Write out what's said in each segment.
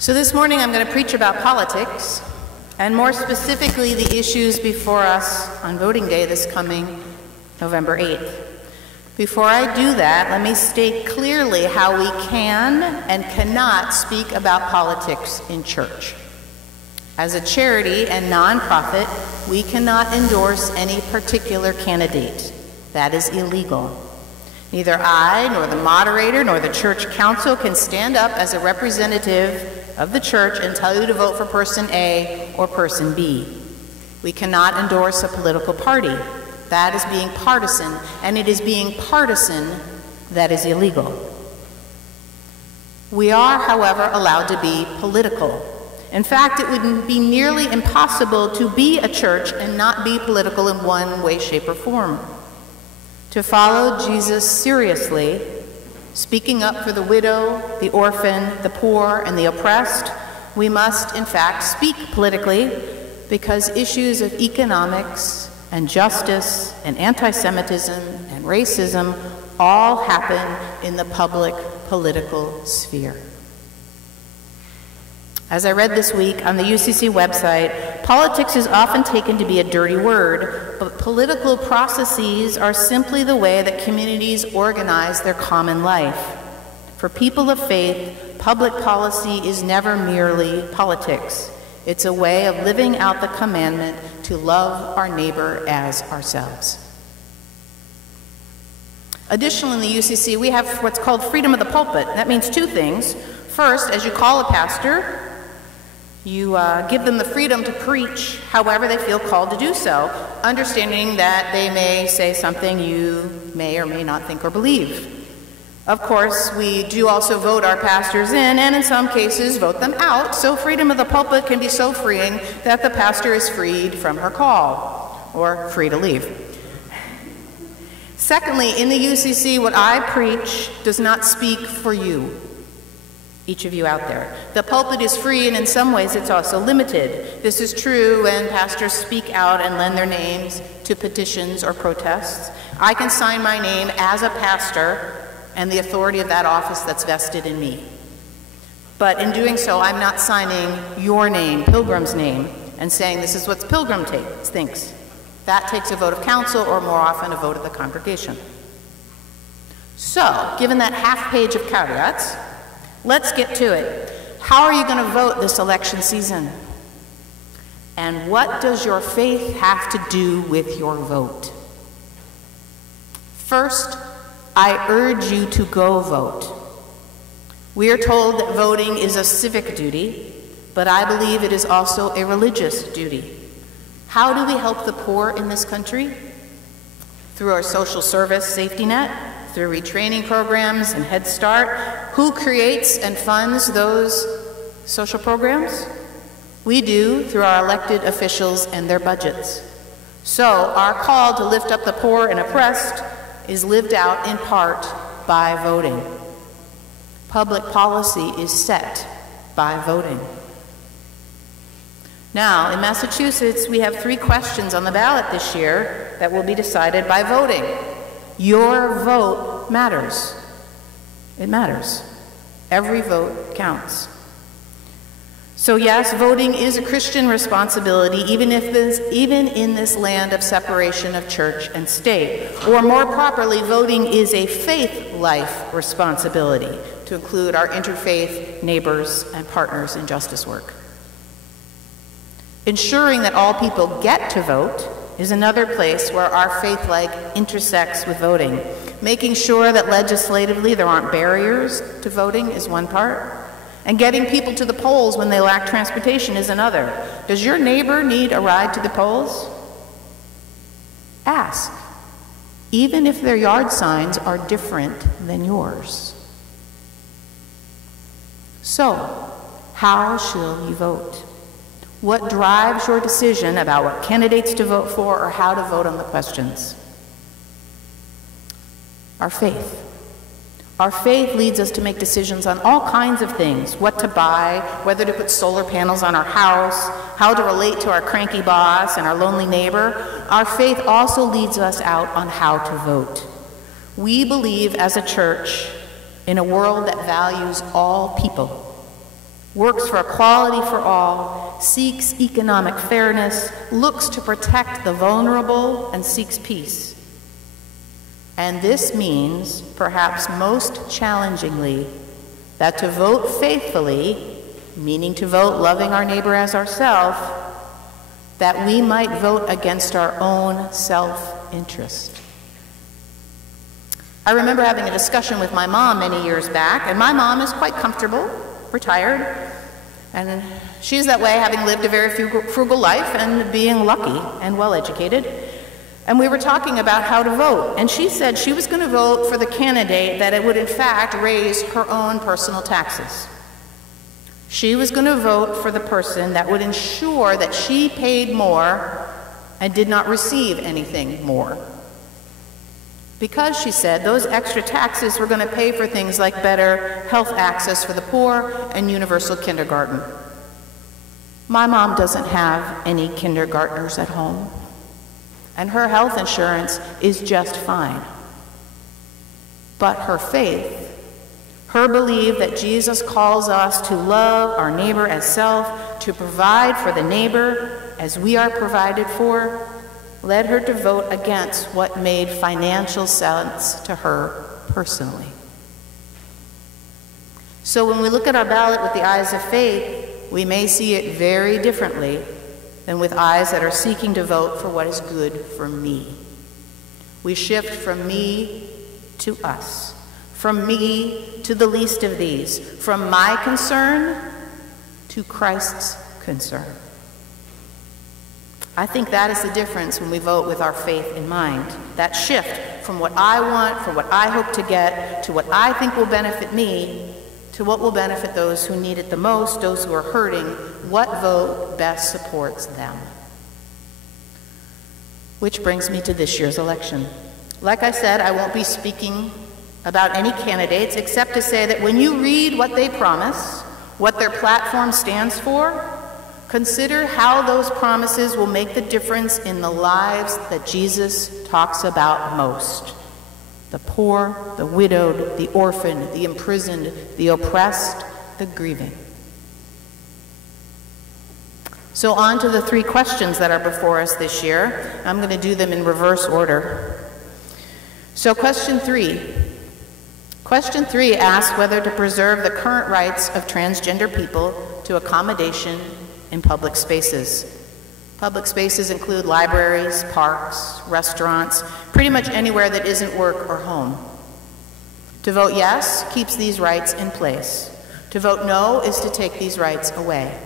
So this morning I'm going to preach about politics, and more specifically the issues before us on voting day this coming November 8th. Before I do that, let me state clearly how we can and cannot speak about politics in church. As a charity and nonprofit, we cannot endorse any particular candidate. That is illegal. Neither I, nor the moderator, nor the church council can stand up as a representative of the church and tell you to vote for person A or person B. We cannot endorse a political party. That is being partisan, and it is being partisan that is illegal. We are, however, allowed to be political. In fact, it would be nearly impossible to be a church and not be political in one way, shape, or form. To follow Jesus seriously, speaking up for the widow, the orphan, the poor, and the oppressed, we must, in fact, speak politically because issues of economics and justice and anti-Semitism and racism all happen in the public political sphere. As I read this week on the UCC website, politics is often taken to be a dirty word, but political processes are simply the way that communities organize their common life. For people of faith, public policy is never merely politics. It's a way of living out the commandment to love our neighbor as ourselves. Additionally, in the UCC, we have what's called freedom of the pulpit. That means two things. First, as you call a pastor, you give them the freedom to preach however they feel called to do so, understanding that they may say something you may or may not think or believe. Of course, we do also vote our pastors in, and in some cases vote them out, so freedom of the pulpit can be so freeing that the pastor is freed from her call, or free to leave. Secondly, in the UCC, what I preach does not speak for you, each of you out there. The pulpit is free, and in some ways it's also limited. This is true when pastors speak out and lend their names to petitions or protests. I can sign my name as a pastor and the authority of that office that's vested in me. But in doing so, I'm not signing your name, Pilgrim's name, and saying this is what Pilgrim thinks. That takes a vote of council, or more often a vote of the congregation. So, given that half page of caveats, let's get to it. How are you going to vote this election season? And what does your faith have to do with your vote? First, I urge you to go vote. We are told that voting is a civic duty, but I believe it is also a religious duty. How do we help the poor in this country? Through our social service safety net, through retraining programs and Head Start. Who creates and funds those social programs? We do, through our elected officials and their budgets. So our call to lift up the poor and oppressed is lived out in part by voting. Public policy is set by voting. Now, in Massachusetts, we have 3 questions on the ballot this year that will be decided by voting. Your vote matters. It matters. Every vote counts. So yes, voting is a Christian responsibility, even in this land of separation of church and state. Or more properly, voting is a faith life responsibility to include our interfaith neighbors and partners in justice work. Ensuring that all people get to vote is another place where our faith life intersects with voting. Making sure that legislatively there aren't barriers to voting is one part. And getting people to the polls when they lack transportation is another. Does your neighbor need a ride to the polls? Ask, even if their yard signs are different than yours. So, how shall you vote? What drives your decision about what candidates to vote for or how to vote on the questions? Our faith. Our faith leads us to make decisions on all kinds of things: what to buy, whether to put solar panels on our house, how to relate to our cranky boss and our lonely neighbor. Our faith also leads us out on how to vote. We believe as a church in a world that values all people. works for equality for all, seeks economic fairness, looks to protect the vulnerable, and seeks peace. And this means, perhaps most challengingly, that to vote faithfully, meaning to vote loving our neighbor as ourselves, that we might vote against our own self-interest. I remember having a discussion with my mom many years back, and my mom is quite comfortable, retired, and she's that way, having lived a very frugal life and being lucky and well-educated. And we were talking about how to vote, and she said she was going to vote for the candidate that it would in fact raise her own personal taxes. She was going to vote for the person that would ensure that she paid more and did not receive anything more. Because, she said, those extra taxes were going to pay for things like better health access for the poor and universal kindergarten. My mom doesn't have any kindergartners at home, and her health insurance is just fine. But her faith, her belief that Jesus calls us to love our neighbor as self, to provide for the neighbor as we are provided for, led her to vote against what made financial sense to her personally. So when we look at our ballot with the eyes of faith, we may see it very differently than with eyes that are seeking to vote for what is good for me. We shift from me to us, from me to the least of these, from my concern to Christ's concern. I think that is the difference when we vote with our faith in mind. That shift from what I want, from what I hope to get, to what I think will benefit me, to what will benefit those who need it the most, those who are hurting. What vote best supports them? Which brings me to this year's election. Like I said, I won't be speaking about any candidates except to say that when you read what they promise, what their platform stands for, consider how those promises will make the difference in the lives that Jesus talks about most: the poor, the widowed, the orphaned, the imprisoned, the oppressed, the grieving. So on to the 3 questions that are before us this year. I'm going to do them in reverse order. So question 3. Question 3 asks whether to preserve the current rights of transgender people to accommodation in public spaces. Public spaces include libraries, parks, restaurants, pretty much anywhere that isn't work or home. To vote yes keeps these rights in place. To vote no is to take these rights away.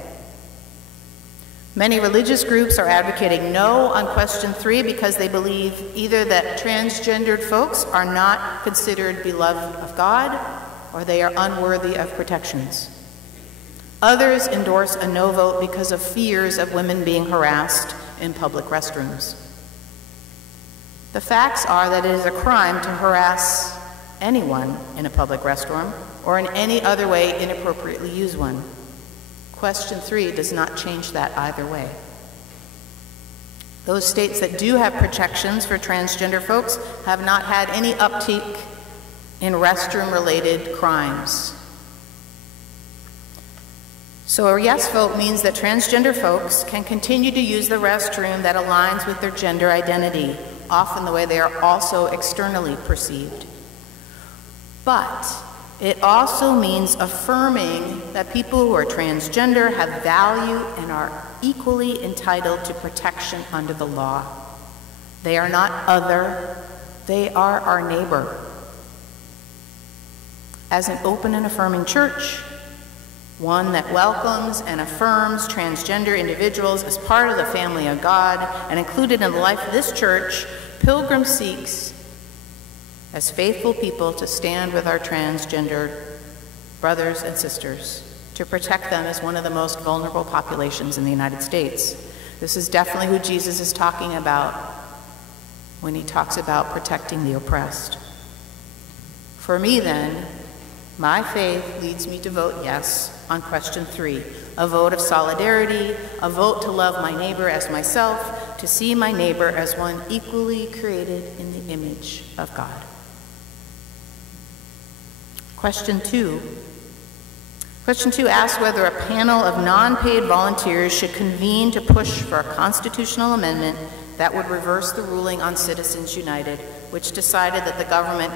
Many religious groups are advocating no on question 3 because they believe either that transgendered folks are not considered beloved of God or they are unworthy of protections. Others endorse a no vote because of fears of women being harassed in public restrooms. The facts are that it is a crime to harass anyone in a public restroom or in any other way inappropriately use one. Question 3 does not change that either way. Those states that do have protections for transgender folks have not had any uptick in restroom-related crimes. So a yes vote means that transgender folks can continue to use the restroom that aligns with their gender identity, often the way they are also externally perceived. But it also means affirming that people who are transgender have value and are equally entitled to protection under the law. They are not other, they are our neighbor. As an open and affirming church, one that welcomes and affirms transgender individuals as part of the family of God and included in the life of this church, Pilgrim seeks, as faithful people, to stand with our transgender brothers and sisters, to protect them as one of the most vulnerable populations in the United States. This is definitely who Jesus is talking about when he talks about protecting the oppressed. For me then, my faith leads me to vote yes on question 3, a vote of solidarity, a vote to love my neighbor as myself, to see my neighbor as one equally created in the image of God. Question 2 Question 2 asks whether a panel of non-paid volunteers should convene to push for a constitutional amendment that would reverse the ruling on Citizens United, which decided that the government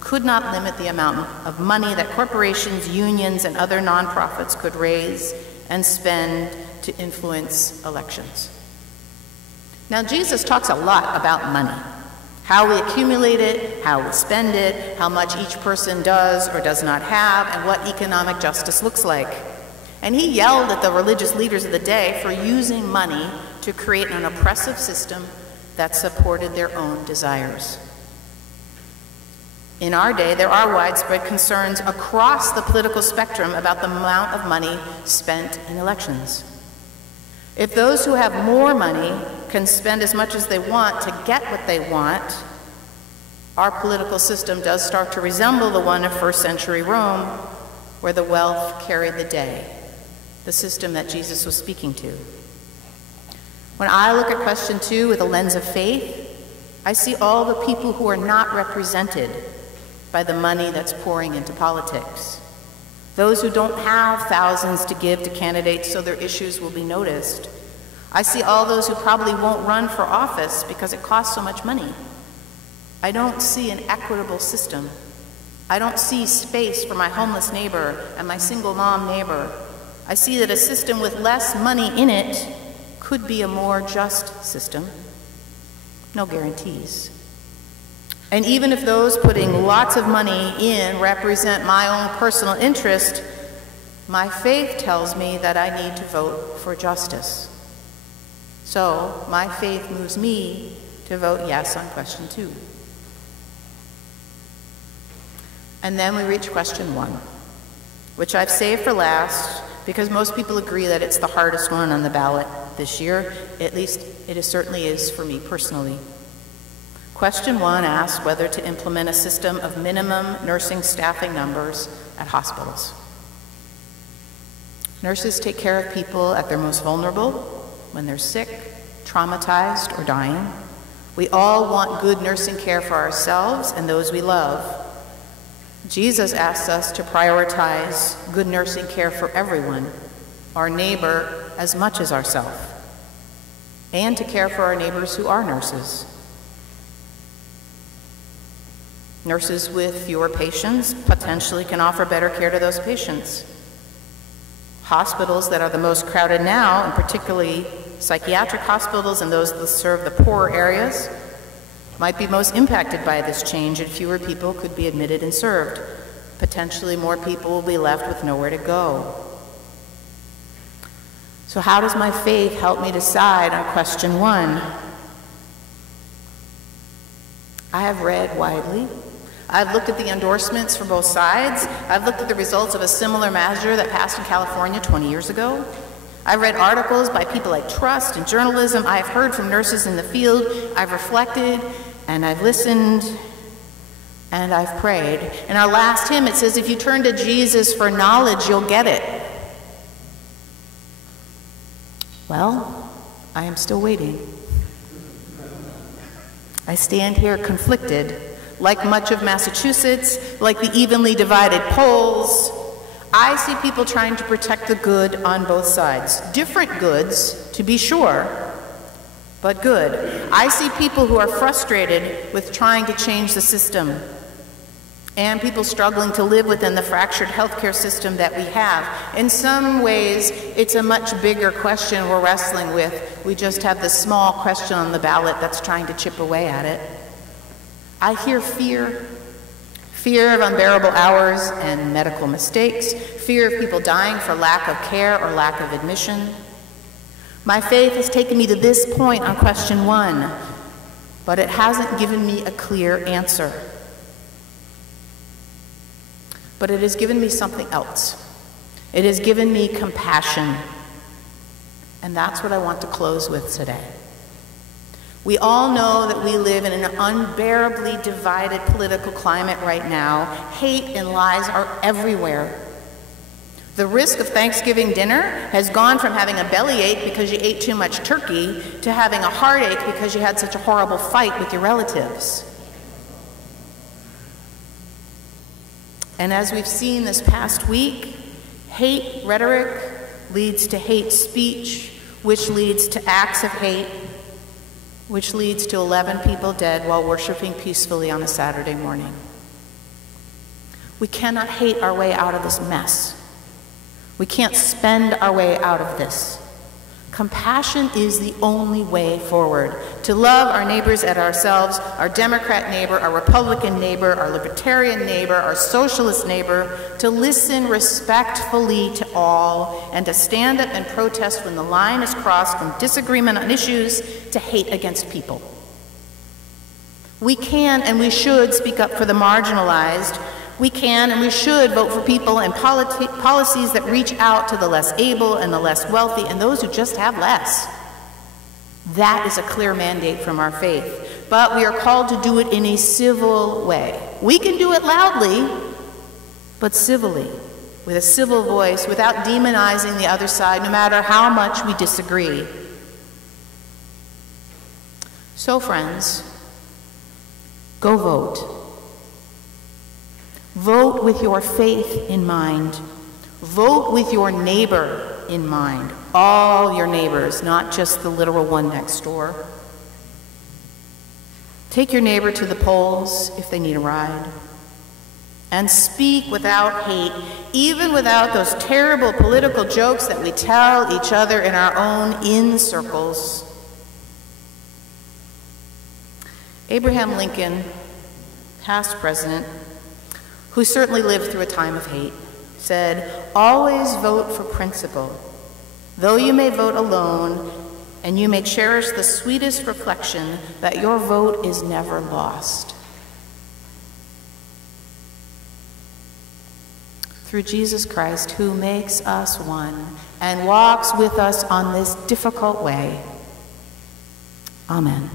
could not limit the amount of money that corporations, unions, and other nonprofits could raise and spend to influence elections. Now, Jesus talks a lot about money, how we accumulate it, how we spend it, how much each person does or does not have, and what economic justice looks like. And he yelled at the religious leaders of the day for using money to create an oppressive system that supported their own desires. In our day, there are widespread concerns across the political spectrum about the amount of money spent in elections. If those who have more money can spend as much as they want to get what they want, our political system does start to resemble the one of first century Rome, where the wealth carried the day, the system that Jesus was speaking to. When I look at question 2 with a lens of faith, I see all the people who are not represented by the money that's pouring into politics. Those who don't have thousands to give to candidates so their issues will be noticed. I see all those who probably won't run for office because it costs so much money. I don't see an equitable system. I don't see space for my homeless neighbor and my single mom neighbor. I see that a system with less money in it could be a more just system. No guarantees. And even if those putting lots of money in represent my own personal interest, my faith tells me that I need to vote for justice. So my faith moves me to vote yes on question 2. And then we reach question 1, which I've saved for last because most people agree that it's the hardest one on the ballot this year. At least it certainly is for me personally. Question 1 asks whether to implement a system of minimum nursing staffing numbers at hospitals. Nurses take care of people at their most vulnerable, when they're sick, traumatized, or dying. We all want good nursing care for ourselves and those we love. Jesus asks us to prioritize good nursing care for everyone, our neighbor as much as ourselves, and to care for our neighbors who are nurses. Nurses with fewer patients potentially can offer better care to those patients. Hospitals that are the most crowded now, and particularly psychiatric hospitals and those that serve the poorer areas, might be most impacted by this change, and fewer people could be admitted and served. Potentially more people will be left with nowhere to go. So how does my faith help me decide on question 1? I have read widely. I've looked at the endorsements for both sides. I've looked at the results of a similar measure that passed in California 20 years ago. I've read articles by people I trust in journalism. I've heard from nurses in the field. I've reflected, and I've listened, and I've prayed. In our last hymn, it says, if you turn to Jesus for knowledge, you'll get it. Well, I am still waiting. I stand here conflicted. Like much of Massachusetts, like the evenly divided polls, I see people trying to protect the good on both sides. Different goods, to be sure, but good. I see people who are frustrated with trying to change the system, and people struggling to live within the fractured healthcare system that we have. In some ways, it's a much bigger question we're wrestling with. We just have this small question on the ballot that's trying to chip away at it. I hear fear of unbearable hours and medical mistakes, fear of people dying for lack of care or lack of admission. My faith has taken me to this point on question 1, but it hasn't given me a clear answer. But it has given me something else. It has given me compassion. And that's what I want to close with today. We all know that we live in an unbearably divided political climate right now. Hate and lies are everywhere. The risk of Thanksgiving dinner has gone from having a bellyache because you ate too much turkey to having a heartache because you had such a horrible fight with your relatives. And as we've seen this past week, Hate rhetoric leads to hate speech, which leads to acts of hate, which leads to 11 people dead while worshiping peacefully on a Saturday morning. We cannot hate our way out of this mess. We can't spend our way out of this. Compassion is the only way forward. To love our neighbors as ourselves, our Democrat neighbor, our Republican neighbor, our Libertarian neighbor, our Socialist neighbor, to listen respectfully to all, and to stand up and protest when the line is crossed from disagreement on issues to hate against people. We can and we should speak up for the marginalized. We can and we should vote for people and policies that reach out to the less able and the less wealthy and those who just have less. That is a clear mandate from our faith. But we are called to do it in a civil way. We can do it loudly, but civilly, with a civil voice, without demonizing the other side, no matter how much we disagree. So, friends, go vote. Vote with your faith in mind. Vote with your neighbor in mind. All your neighbors, not just the literal one next door. Take your neighbor to the polls if they need a ride. And speak without hate, even without those terrible political jokes that we tell each other in our own in-circles. Abraham Lincoln, past president, who certainly lived through a time of hate, said, "Always vote for principle. Though you may vote alone, and you may cherish the sweetest reflection that your vote is never lost." Through Jesus Christ, who makes us one and walks with us on this difficult way. Amen.